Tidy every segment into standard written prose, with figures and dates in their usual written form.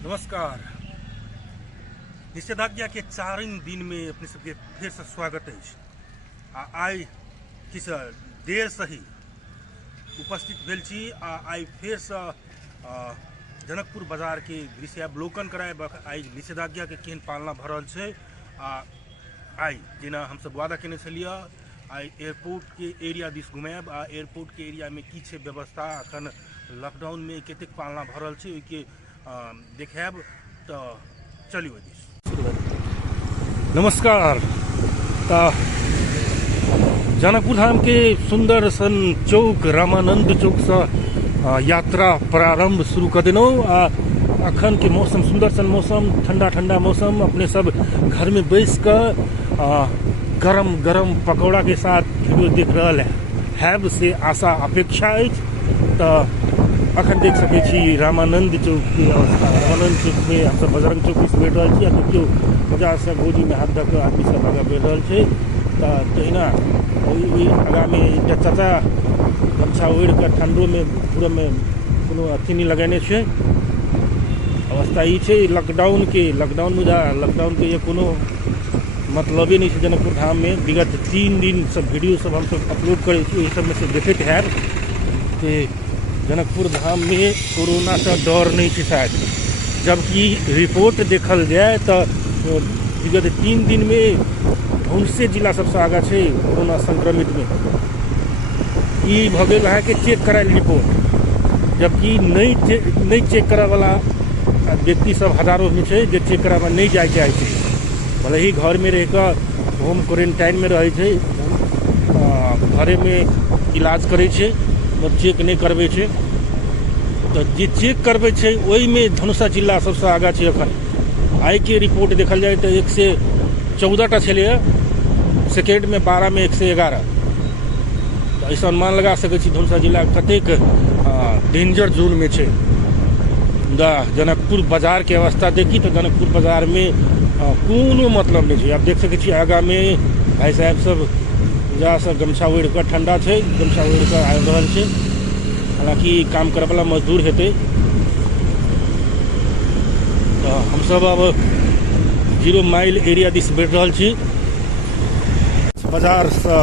नमस्कार। निषेधाज्ञा के 4 दिन में अपने सबके फिर से स्वागत है। आई किस देर से ही उपस्थित भेल छी आई फिर से जनकपुर बाजार के दृश्य अवलोकन कराए। आई निषेधाज्ञा के केहन पालना भ रहल छै। आई जेना हम सब वादा केने छलियै आई एयरपोर्ट के एरिया दिस घुमाएब आ एयरपोर्ट के एरिया में की छै व्यवस्था, अखन लॉकडाउन में कतेक पालना भ रहल छै ओइके देखाएब। तो चलिए दिस। नमस्कार। जनकपुर धाम के सुंदर सन चौक रामानंद चौक से यात्रा प्रारंभ शुरू कर देनो। अखन के मौसम सुंदर सन मौसम, ठंडा ठंडा मौसम, अपने सब घर में बैस कर गरम गरम पकौड़ा के साथ वीडियो देख रहा है से आशा अपेक्षा है। तो अखन देख सके छी रामानंद चौक की अवस्था। रामानंद चौक में हम सब बजरंग चौक से बैठ रहा छी। देखियो मजा से गोदी में हाथ धऽ आदमी सब आगे बैठ रहा है। तो तहिना आगा में एकटा चाचा गमछा ओढ़ कर ठंडो में पूरा में कोनो अथी नहीं लगेने छे। अवस्था ई छे लॉकडाउन के ये कोनो मतलबे नहीं है। जनकपुर धाम में विगत 3 दिन सब वीडियो सब हम सब अपलोड करे छी, सब में से देखते हैं कि जनकपुर धाम में कोरोना से डर नहीं है शायद। जबकि रिपोर्ट देखल जाए तो विगत 3 दिन में धुनसे जिला सबसे आगा है कोरोना संक्रमित में। ई भ गेल है कि चेक करायल रिपोर्ट, जबकि नहीं चेक करे वाला व्यक्ति सब हजारों में है, जो चेक कराबा नहीं जाए चाहे छे। भले ही घर में रहकर होम क्वारंटाइन में रहे छे, घरे में इलाज करे छे, चेक नहीं करबे छे। तो जे चेक करबे छे ओई में धनुषा जिला सबसे आगा छे। अखन आई के रिपोर्ट देखल जाए तो 114टा छले, सेकेंड में 12 में 111। तो ऐसा अनुमान लगा सके छी धनुषा जिला कतेक डेंजर जोन में छे। जनकपुर बाजार के अवस्था देखी तो जनकपुर बाजार में कोनो मतलब नहीं है। आप देख सके छी आगा में भाई साहब सब जा सब गमछा ओढ़ कर, ठंडा है गमछा ओढ़ कर आ रहल छे। हालांकि काम करे वाला मजदूर हेते। तो हम सब अब 0 माइल एरिया दिस बैठ रहल छी। बाजार से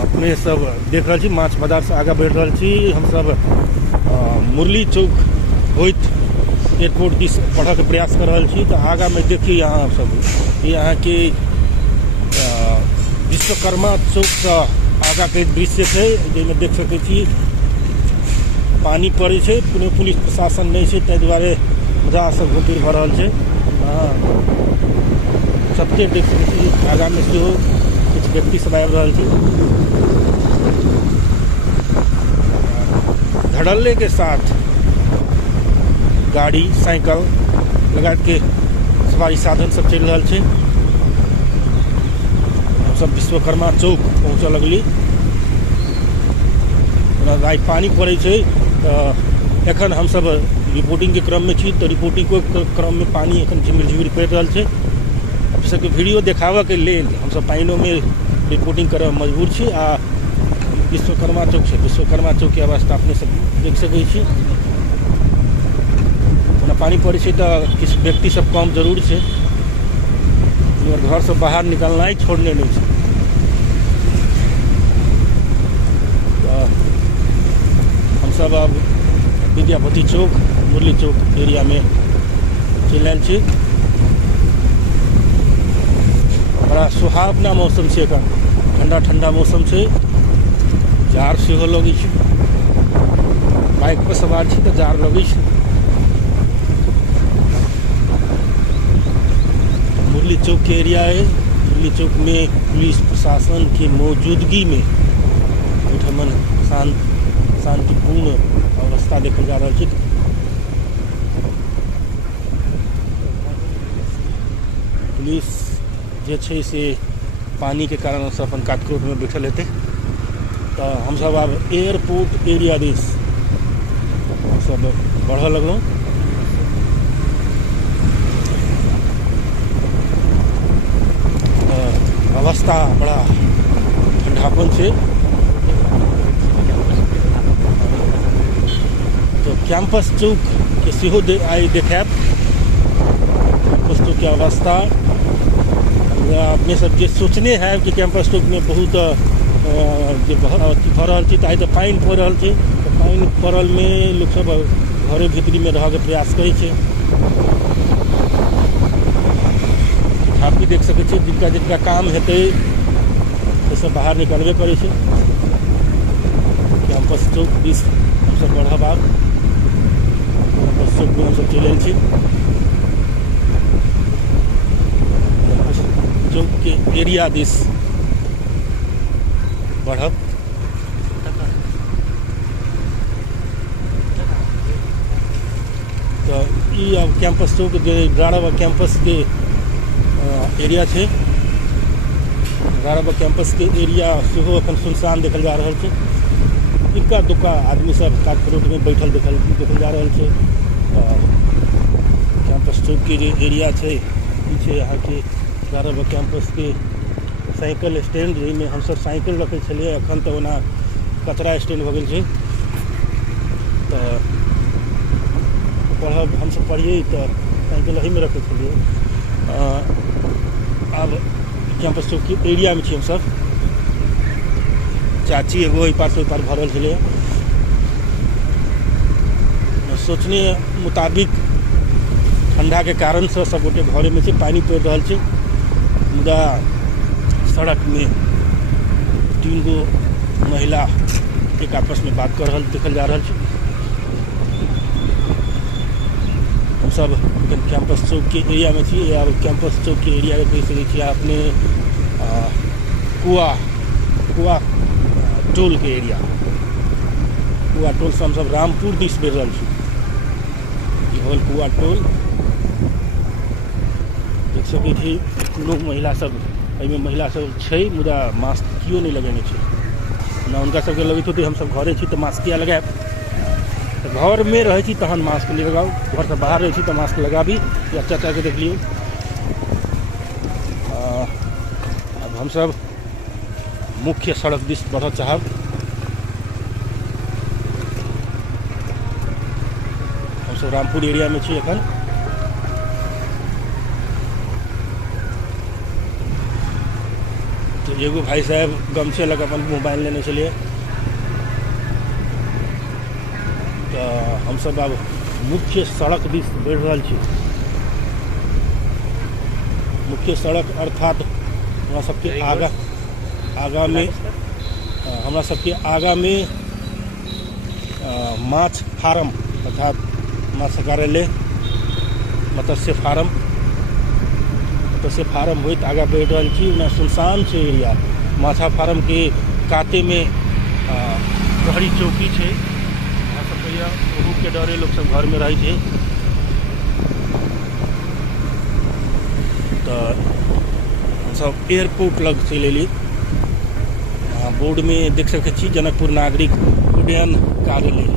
अपने सब देख रहल छी, माछ बाजार से आगा बैठ रहल छी। हम सब मुरली चौक होइत एयरपोर्ट दिस बढ़े के प्रयास कर रहा छी। तो आगा में देखिए यहाँ सब यहाँ के विश्वकर्मा चौक से आगा के दृश्य है, जिसमें देख सके छी पानी पड़े छे, कोनो पुलिस प्रशासन नहीं है, ताहि दुआरे मजा से घुमफिर भ रहल छे। सबके देख सके छी आगा में सेहो कुछ व्यक्ति सब आबि रहल छे। धड़ल्ले के साथ गाड़ी साइकिल लगा के सवारी साधन सब चल रहा है। हम सब विश्वकर्मा चौक पहुँचे लगली। आई पानी पड़े छे तो एखन हम सब रिपोर्टिंग के क्रम में छी। तो रिपोर्टिंग के क्रम में पानी एखन झिमिर झिमिर पड़ रहा है। आप सबके वीडियो देखावे के लेल हम सब पानियों में रिपोर्टिंग करे मजबूर छी। विश्वकर्मा चौक है, विश्वकर्मा चौक के अवस्था अपने सब देख सके छी। पानी पड़े छे तो किस व्यक्ति सब कम जरूर है, घर से बाहर निकलना ही छोड़ने नहीं छे। तो हम सब अब विद्यापति चौक मुरली चौक एरिया में चल आयल छी। बड़ा सुहावना मौसम है, ठंडा ठंडा मौसम है। जार सेहो लगे छे, बाइक पर सवार छी तो जार लगे छे। मुरली चौक के एरिया है। मुरली चौक में पुलिस प्रशासन की मौजूदगी में मन शांतिपूर्ण अवस्था देखल जा रहा है। पुलिस जे छै से पानी के कारण से अपन काटकोट में बैठल हेते। तो हम सब अब एयरपोर्ट एरिया दिस सब बढ़ लगलों। अवस्था बड़ा ठंडापन से तो कैंपस चौक के सेहो आई देखाब। कैंपस चौक के अवस्था अपने सब जे सोचने हैं कि कैंपस चौक में बहुत अथी भऽ रहल छै, आइ तऽ पानि पड़ि रहल छै, तऽ पानि पड़ल में लोग सब घरे भीतरी में रह के प्रयास करे छै। तथापि देख सकै छियै जिनका जिनका काम हेतै से सब बाहर निकलबे करे छै। कैंपस चौक दिस हमसब बढ़ब। आब कैंपस चौक में हमसब चलि आयल छी। कैंपस चौक के एरिया दिस बढ़ब। तो ये अब कैंपस चौक जो राणाबा कैंपस के एरिया है। राणाबा कैंपस के एरिया सेहो अखन सुनसान देखल जा रहा है। इक्का दुक्का आदमी सब काट रोड में बैठल देखल जा रहा है। कैंपस चौक के जो एरिया है पीछे यहाँ के राणाबा कैंपस के साइकिल स्टैंड में हम सब साइकिल रखे छलिए, अखन तो ओना कचरा स्टैंड हो गई है। तो पढ़ब हम सब पढ़िए तो साइकिल वही में रखे छलिए। अब कैंपस चौक के एरिया में हम सब। चाची एगो ओहि पार से ओहि पार भरल छलिए। सोचने मुताबिक ठंडा के कारण से सब गोटे घरे में से पानी पड़ रहा है। मुदा सड़क में 3 गो महिला एक आपस में बात कर रहा देखल जा रहा है। हम सब कैंपस चौक के एरिया में थी। अब कैंपस चौक के एरिया में देख सकते आपने कुआ टोल के एरिया। कुआ टोल से हम सब रामपुर दिस बढ़ रहा छी। होल कुआ टोल देख सकै छी। कोनो महिला सब एहिमे महिला सब छै, मुदा मास्क कियो नहीं लगेने छै ना। उनका सबके लगैत होतै हम सब घरे छी तो मास्क किया लगाएब। तो घर में रहे छी तहन मास्क नहीं लगाओ, घर से बाहर रहे छी तो मास्क लगाबी। या चाचा के देख लियो। अब हम सब मुख्य सड़क दिस बढ़ चाहब। हम सब रामपुर एरिया में छी एखन। तो एगो भाई साहब गमछे लग अपन मोबाइल लेने चलिए। तो हम सब अब मुख्य सड़क दिस बढ़ रहा छी। मुख्य सड़क अर्थात हमरा सबके आगा में हमरा सबके आगा में माछ फार्म अर्थात मत्स्य कार्यालय मत्स्य फार्म होइत आगा बढ़ रहा छी। ना सुनसान छै एरिया। माछा फार्म के काते में प्रहरी चौकी है। ओहू के डरे लोग सब घर में रहे थे। तो हम सब एयरपोर्ट लग चल एलिए। बोर्ड में देख सकै छी जनकपुर नागरिक उड्डयन कार्यालय।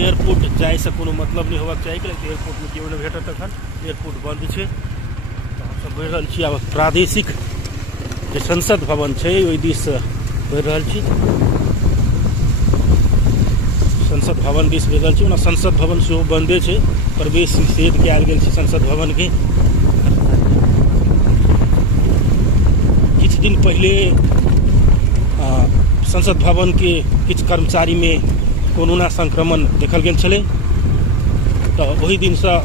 एयरपोर्ट जाए से कोनो मतलब नहीं होगा चाहिए कि एयरपोर्ट में केओ नहीं भेटत। अखन एयरपोर्ट बंद है। तो हम सब बढ़ रहा छी। अब प्रादेशिक जो संसद भवन है ओहि दिस बढ़ रहा छी। संसद भवन दिस बढ़ रहा छी। ओना संसद भवन से बंदे है। प्रवेश निषेध कयल गेल छै संसद भवन के। कुछ दिन पहले संसद भवन के कुछ कर्मचारी में कोरोना संक्रमण देखल गेल छलै। तो वही दिन से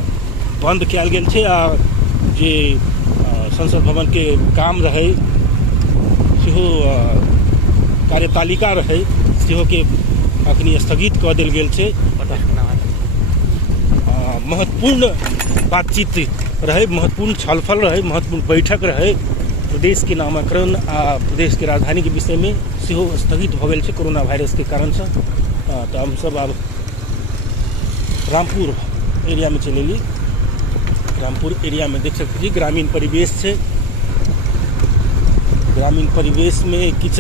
बंद कयल गेल छै। आ जे संसद भवन के काम रहे सेहो कार्यतालिका रहे सेहो के अखनी स्थगित कऽ देल गेल छै। महत्वपूर्ण बातचीत रहे, महत्वपूर्ण छलफल रहे, महत्वपूर्ण बैठक रहे। प्रदेश के नामकरण आ प्रदेश के राजधानी के विषय में सेहो स्थगित भऽ गेल छै कोरोना वायरस के कारण से। तो हम सब अब रामपुर एरिया में चले ली। रामपुर एरिया में देख सकते ग्रामीण परिवेश है। ग्रामीण परिवेश में किछ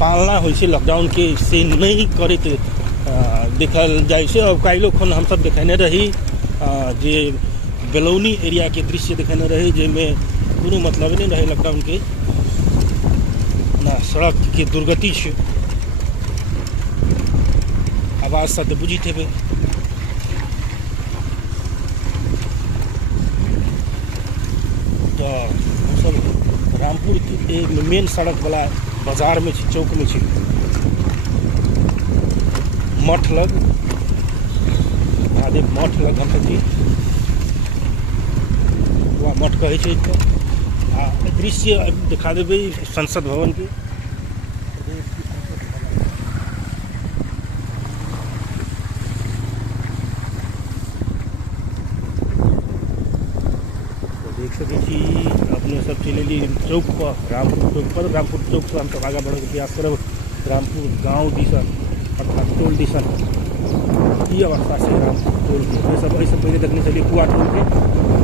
पालना हो लॉकडाउन के से नहीं करते देखल जाए से। अब काल्हि खन हम सब देखेने रही जे बेलौनी एरिया के दृश्य देखेने रही जिसमें कोनो मतलब नहीं रहे लॉकडाउन के। ना सड़क के दुर्गति आवाज से तो बुझी थे। तो सब रामपुर के मेन सड़क वाला बाजार में चौक में मठ लग महादेव मठ लग गणपति वहाँ मठ कहे दृश्य दिखा देवे संसद भवन के। देख सके अपने सब चले चौक पर रामपुर चौक से हम सब आगे बढ़े के प्रयास करब। रामपुर गाँव दिसन अर्थात टोल दिसन ये अवस्था से रामपुर टोल के सब ऐसे पहले देखने चलिए कुआ टोल के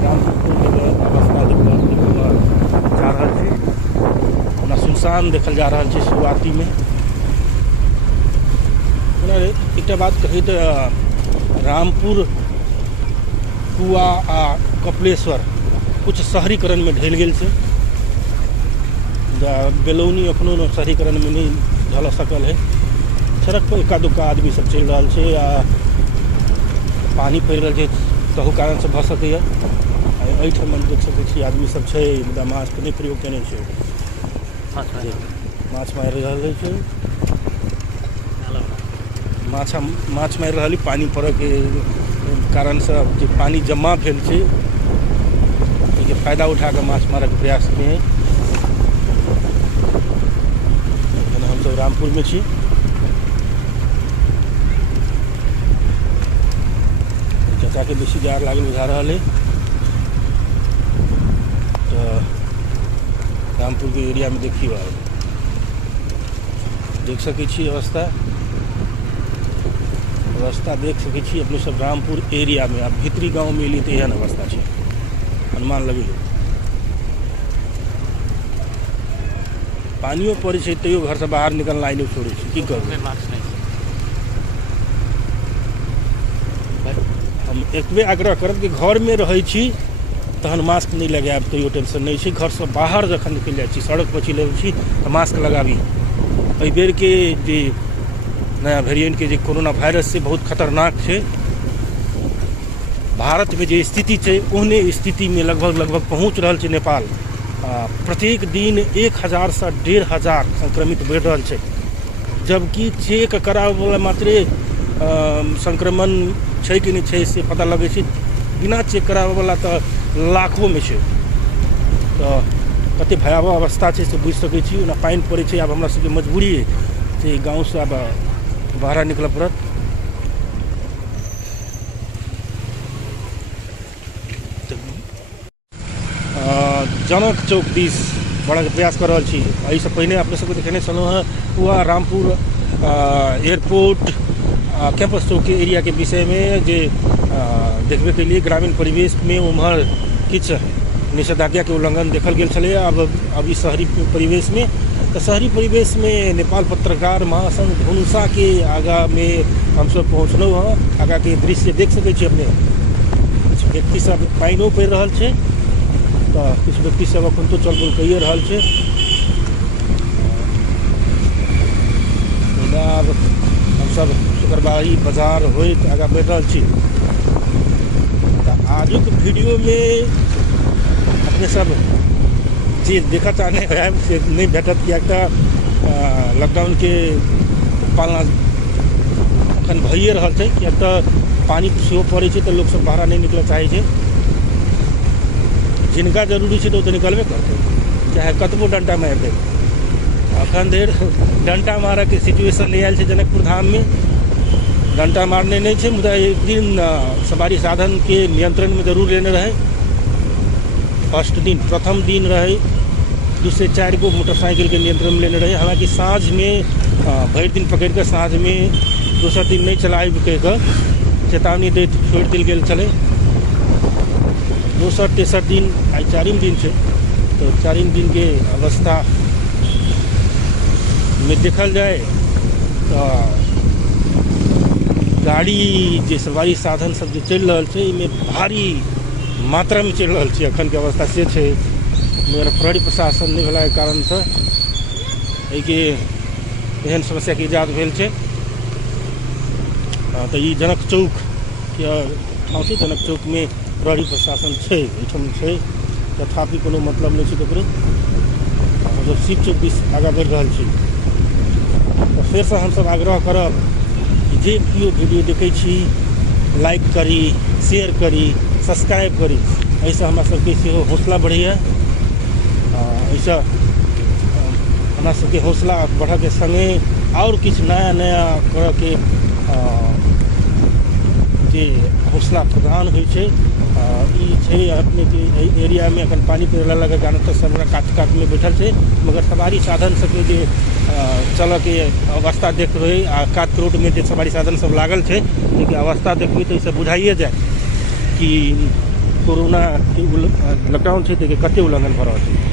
रामपुर टोल के अवस्था जा रहा है अपना सुनसान देखल जा रहा है शुरुआती में। एक बात कही तो रामपुर कुआ आ कपिलेश्वर कुछ शहरीकरण में ढल गए से बेलौनी अपनो शहरीकरण में नहीं ढल सकल है। सड़क पर एका दुक्का आदमी सब चल रहा है आ पानी पड़ रहा है तहु कारण से भऽ सकैए। एहिठाम देख सकै आदमी सब है मुदा मास्क नहीं प्रयोग केने छै माछ मारि रहल छै माछ मारि रहल पानी पड़े के कारण से जे पानी जमा भेल छै के फायदा उठा कर माछ मारे के प्रयास किए। हम सब रामपुर में छी चाचा के बेसी जार लागल बुझा रहा है। तो रामपुर के एरिया में देखिए देख सके अवस्था देख सके अपने सब रामपुर एरिया में। अब भीतरी गांव में एली तो एहन अवस्था है अनुमान लगे पानियों पड़े छै तैयो घर से बाहर निकलना नहीं छोड़े की करबे। हम एकबे आग्रह करब कि घर में रहे छी तहन मास्क नहीं लगायब तैयो टेंशन नहीं छै। घर से बाहर जखन निकल जाए छी सड़क पर चले छी तो मास्क लगाबी। एहि बेर के जे नया वेरिएंट के जे कोरोना वायरस से बहुत खतरनाक है। भारत में जो स्थिति है ओहने स्थिति में लगभग पहुँच रहा है नेपाल। प्रत्येक दिन 1000 से 1500 संक्रमित बढ़ रहा है जबकि चेक करावे मात्रे संक्रमण है कि नहीं है से पता लगे छै। बिना चेक करावे वाला तो लाखों में है। तो कते भयावह अवस्था है से बुझ सकै छी। ओना पानी पड़े छै अब हमरा सबके मजबूरी है से गाँव से अब बाहर निकल पड़त। जनक चौक दिस बढ़ा के प्रयास कर रहा छी। एहि से पहले अपने सबको देखेने चलो है हुआ रामपुर एयरपोर्ट कैंपस चौक के एरिया के विषय में जे देखने के लिए ग्रामीण परिवेश में उम्र किछ निषेधाज्ञा के उल्लंघन देखल गेल छले। अब इस शहरी परिवेश में तो शहरी परिवेश में नेपाल पत्रकार महासंघ धनुषा के आगा में हम सब पहुँचल हाँ। आगा के दृश्य देख सके अपने कुछ व्यक्ति सब पानिओ पड़ रहा है तो कुछ व्यक्ति सब अपन तो चल बुल कहिए रहा है। हम सब शुक्रबारी बाजार हो आगा बढ़ रहा छी। आजुक वीडियो में अपने सब चीज देखा चाहने से नहीं भेटत किया लॉकडाउन के पालना अखन भइए रहा है किया पानी सेहो पड़े तो लोग सब बाहर नहीं निकल चाहे। जिनका जरूरी है तो निकलबे करते चाहे कतबो डंटा मार दे। अखन देर डंटा मारे के सिचुएशन नहीं आयल जनकपुर धाम में। डंटा मारने नहीं है मुदा एक दिन सवारी साधन के नियंत्रण में जरूर लेने रहे। फर्स्ट दिन प्रथम दिन रहे 2 से 4 गो मोटरसाइकिल के नियंत्रण में लेने रहे। हालांकि साँझ में भर दिन पकड़ कर साँझ में दूसरा दिन नहीं चलाए कह चेतावनी दे छोड़ दिल गए चले। दूसरा तेसर दिन आई 4 दिन है तो 4 दिन के अवस्था में देखल जाए तो गाड़ी जे सवारी साधन सब जो चल रहा है इनमें भारी मात्रा में चल रहा है। अखन के अवस्था से है मगर प्रहरी प्रशासन नहीं भेला के कारण से एहन समस्या के इजाद भेल छै। तो ये जनक चौक के ठाउँ छै। जनक चौक में प्रहरी प्रशासन छै, एहिठाम छै, तथापि कोनो मतलब नहीं छै ककरो। हमसब शिव चौक दिस आगा बढ़ि रहल छी। तो फेर से हमसब आग्रह करब कि जे किओ वीडियो देखै छी लाइक करी, शेयर करी, सब्सक्राइब करी। एहिसँ हमरा सबके सेहो हौसला बढ़ैया। एहिसँ हमरा सबके हौसला बढ़ऽ के संगे और किछु नया नया करऽ के जे हौसला प्रदान होइ छै। ई छै अपने के एरिया में अखन पानी पड़े लगा गाना तो सब काट में बैठल छै, मगर सवारी साधन सबके जे चलऽ के अवस्था देख रही आ कात रोड में जे सवारी साधन सब लागल छै, जेकि अवस्था देखबी तो इससे बुझाइए जाए कि कोरोना के लॉकडाउन छै, कते उल्लंघन भऽ रहल छै।